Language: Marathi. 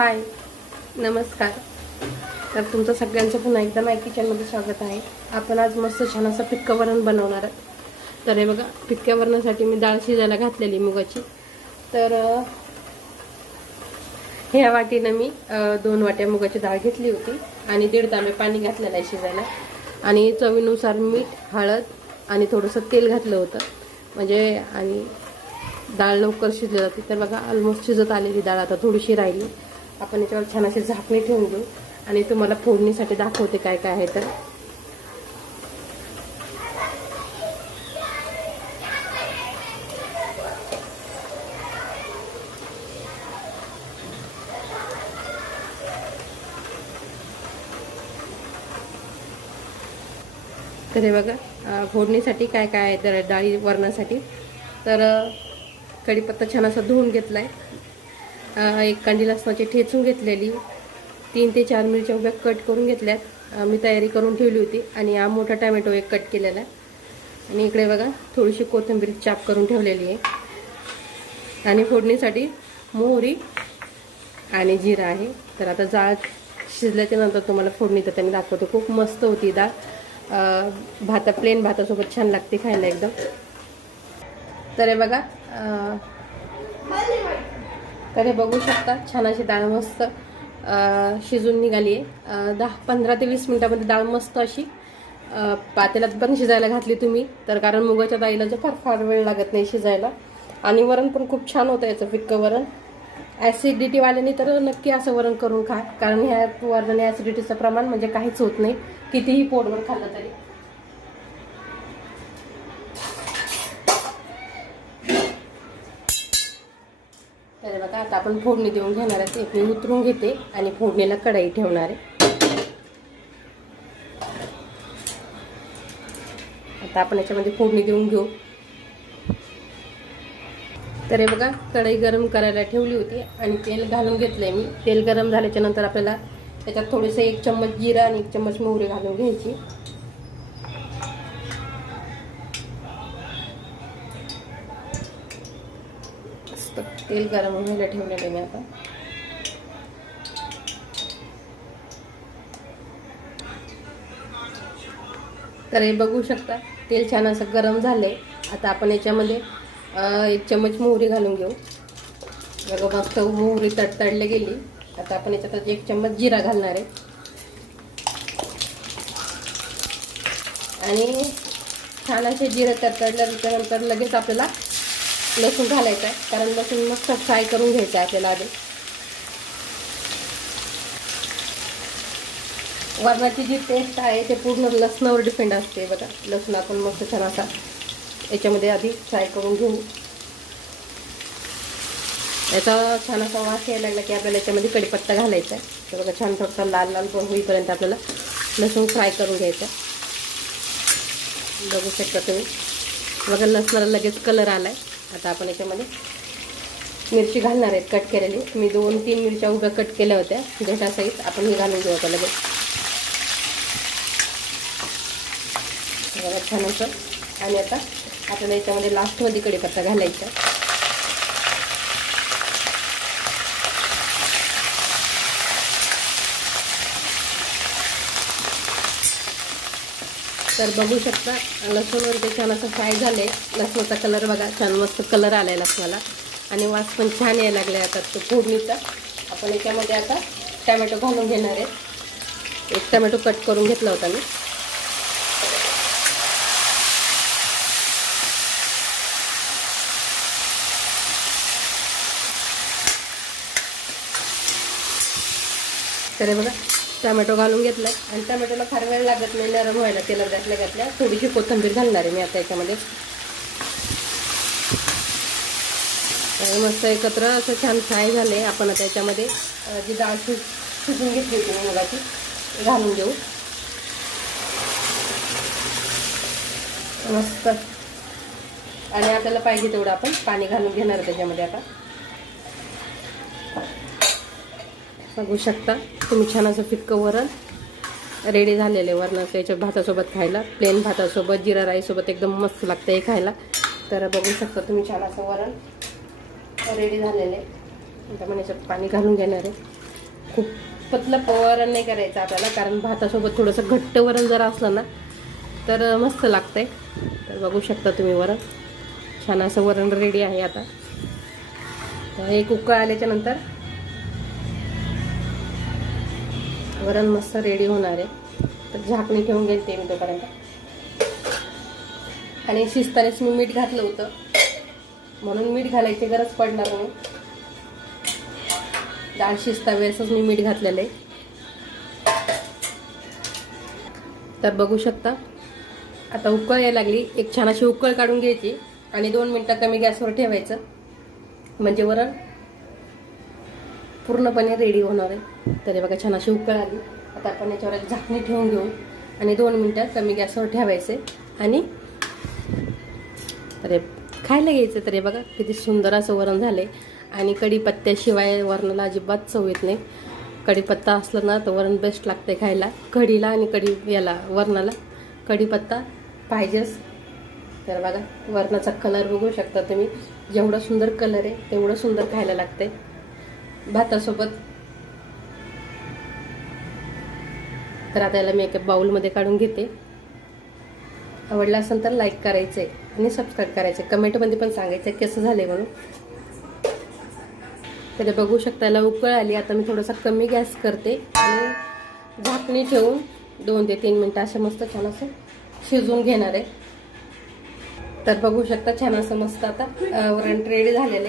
हाय. नमस्कार. तर तुमचं सगळ्यांचं पुन्हा एकदा माय किचनमध्ये स्वागत आहे. आपण आज मस्त छान असं पिक्क वरण बनवणार आहे तर हे बघा पिक्क्या वरणासाठी मी डाळ शिजायला घातलेली मुगाची. तर ह्या वाटीनं मी दोन वाट्या मुगाची डाळ घेतली होती आणि दीड तांबे पाणी घातलेलं आहे शिजायला. आणि चवीनुसार मीठ हळद आणि थोडंसं तेल घातलं होतं. म्हणजे आणि डाळ लवकर शिजली जाते. तर बघा ऑलमोस्ट शिजत आलेली डाळ आता थोडीशी राहिली. आपण याच्यावर छान अशी झाकणी ठेवून घेऊ आणि तुम्हाला फोडणीसाठी दाखवते काय काय आहे तर. तर हे बघा फोडणीसाठी काय काय आहे तर डाळी वरणासाठी. तर कढीपत्ता छान असा धुवून घेतला आहे एक कांडी लसणाची ठेचून घेतलेली. तीन ते चार मिरच्या उभ्या कट करून घेतल्यात. मी तयारी करून ठेवली होती आणि हा मोठा टॅमॅटो एक कट केलेला आणि इकडे बघा थोडीशी कोथिंबीर चाप करून ठेवलेली आहे. आणि फोडणीसाठी मोहरी आणि जिरा आहे. तर आता जाळ शिजल्याच्या नंतर तुम्हाला फोडणी तर त्यांनी दाखवतो. खूप मस्त होती डाळ भाता प्लेन भातासोबत छान लागते खायला एकदम. तर हे बघा तर हे बघू शकता छान अशी डाळ मस्त शिजून निघाली आहे. दहा पंधरा ते वीस मिनिटामध्ये डाळ मस्त अशी पातेल्यात पण शिजायला घातली तुम्ही. तर कारण मुगाच्या डाळीला जे फार फार वेळ लागत नाही शिजायला. आणि वरण पण खूप छान होतं याचं फिक्कं वरण. ॲसिडिटीवाल्याने तर नक्की असं वरण करून खा. कारण ह्या वरणाने ॲसिडिटीचं प्रमाण म्हणजे काहीच होत नाही. कितीही पोटवर खाल्लं तरी तर बघा आता आपण फोडणी देऊन घेणार आहे ते. मी उतरून घेते आणि फोडणीला कढई ठेवणार आहे. आता आपण याच्यामध्ये फोडणी देऊन घेऊ. तर हे बघा कढई गरम करायला ठेवली होती आणि तेल घालून घेतलंय मी. तेल गरम झाल्याच्यानंतर आपल्याला त्याच्यात थोडेसे एक चम्मच जिरा आणि एक चम्मच मोहरी घालून घ्यायची मस्त तेल गरम व्हायला ठेवलेलं आहे मी आता. तर हे बघू शकता तेल छान असं गरम झालंय. आता आपण याच्यामध्ये एक चम्मच मोहरी घालून घेऊ. बघा मस्त मोहरी तडतडली गेली. आता आपण याच्यात एक चम्मच जिरा घालणार आहे. आणि छान असे जिरं तडतडल्यानंतर लगेच आपल्याला लसूण घालायचं आहे. कारण लसूण मस्त फ्राय करून घ्यायचं आहे आपल्याला आधी. वरणाची जी टेस्ट आहे ते पूर्ण लसणावर डिपेंड असते बघा. लसूण आपण मस्त छान असा याच्यामध्ये आधी फ्राय करून घेऊ. याचा छान असा वास यायला लागला की आपल्याला याच्यामध्ये कडीपत्ता घालायचा आहे. तर बघा छान थोडासा लाल लाल होईपर्यंत आपल्याला लसूण फ्राय करून घ्यायचा आहे. बघू शकता तुम्ही. बघा लसणाला लगेच कलर आला आहे आता आपण याच्यामध्ये मिरची घालणार आहेत कट केलेली. मी दोन तीन मिरच्या उभ्या कट केल्या होत्या. घटासहित आपण हे घालून घेऊ आता लगेच. छान असं. आणि आता आपल्याला याच्यामध्ये लास्टमध्ये कढीपत्ता घालायचा. तर बघू शकता लसूणवर ते छान असं फ्राय झाले लसणाचा कलर बघा छान मस्त कलर आलाय लसणाला. आणि वास पण छान यायला लागले आता तो फोडणीचा. आपण याच्यामध्ये आता टॅमॅटो घालून घेणार आहे. एक टमॅटो कट करून घेतला होता मी. तर बघा टमॅटो घालून घेतलाय. आणि टमॅटोला फार वेळ लागत नाही नरम व्हायला तेलात घातल्या घातल्या थोडीशी कोथंबीर घालणार आहे मी आता याच्यामध्ये. मस्त एकत्र असं छान फ्राय झाले. आपण आता याच्यामध्ये जी डाळ शिज शिजून घेतली होती मी मुगाची घालून घेऊ. मस्त. आणि आपल्याला पाहिजे तेवढं आपण पाणी घालून घेणार आहे त्याच्यामध्ये आता. बघू शकता. तुम्ही छान असं फिटकं वरण रेडी झालेले वरणाचं याच्या भातासोबत खायला. प्लेन भातासोबत जिरा राईसोबत एकदम मस्त लागतं हे खायला. तर बघू शकता तुम्ही छान असं वरण रेडी झालेले. आता पण याच्यात पाणी घालून घेणार आहे. खूप पतलं वरण नाही करायचं आपल्याला कारण भातासोबत थोडंसं घट्ट वरण जर असलं ना तर मस्त मस्त आहे तर बघू शकता तुम्ही वरण. छान असं वरण रेडी आहे आता. हे कुकर आल्याच्यानंतर वरण मस्त रेडी होणार आहे. तर झाकणी ठेवून घेईल ते मी तोपर्यंत. आणि शिजतानेच मी मीठ घातलं होतं. म्हणून मीठ घालायची गरज पडणार नाही. डाळ शिजता वेळेसच मी मीठ घातलेलं आहे. तर बघू शकता आता उकळ यायला लागली. एक छान अशी उकळ काढून घ्यायची. आणि दोन मिनटं कमी गॅसवर ठेवायचं. म्हणजे वरण पूर्णपणे रेडी होणार आहे. तरी बघा छान अशी उकळ आली. आता आपण याच्यावर एक झाकणी ठेवून घेऊ. आणि दोन मिनटं कमी गॅसवर ठेवायचे. आणि अरे खायला घ्यायचं. तर हे बघा किती सुंदर असं वरण झालंय. आणि कढीपत्त्याशिवाय वरणाला अजिबात चव येत नाही. कढीपत्ता असलं ना तर वरण बेस्ट लागते खायला. कढीला आणि कढी याला वरणाला कढीपत्ता पाहिजेच. तर बघा वरणाचा कलर बघू शकता तुम्ही. जेवढा सुंदर कलर आहे तेवढं सुंदर खायला लागते भातासोबत. तर आता याला मी एका बाउलमध्ये काढून घेते. आवडलं असेल तर लाईक करायचं आहे आणि सबस्क्राईब करायचं आहे कमेंटमध्ये पण सांगायचं आहे कसं झालं म्हणून. तर बघू शकता याला उकळ आली. आता मी थोडासा कमी गॅस करते आणि झाकणी ठेवून दोन ते तीन मिनटं असं मस्त छान असं शिजवून घेणार आहे. तर बघू शकता छान असं मस्त आता वरण रेडी झालेलं आहे.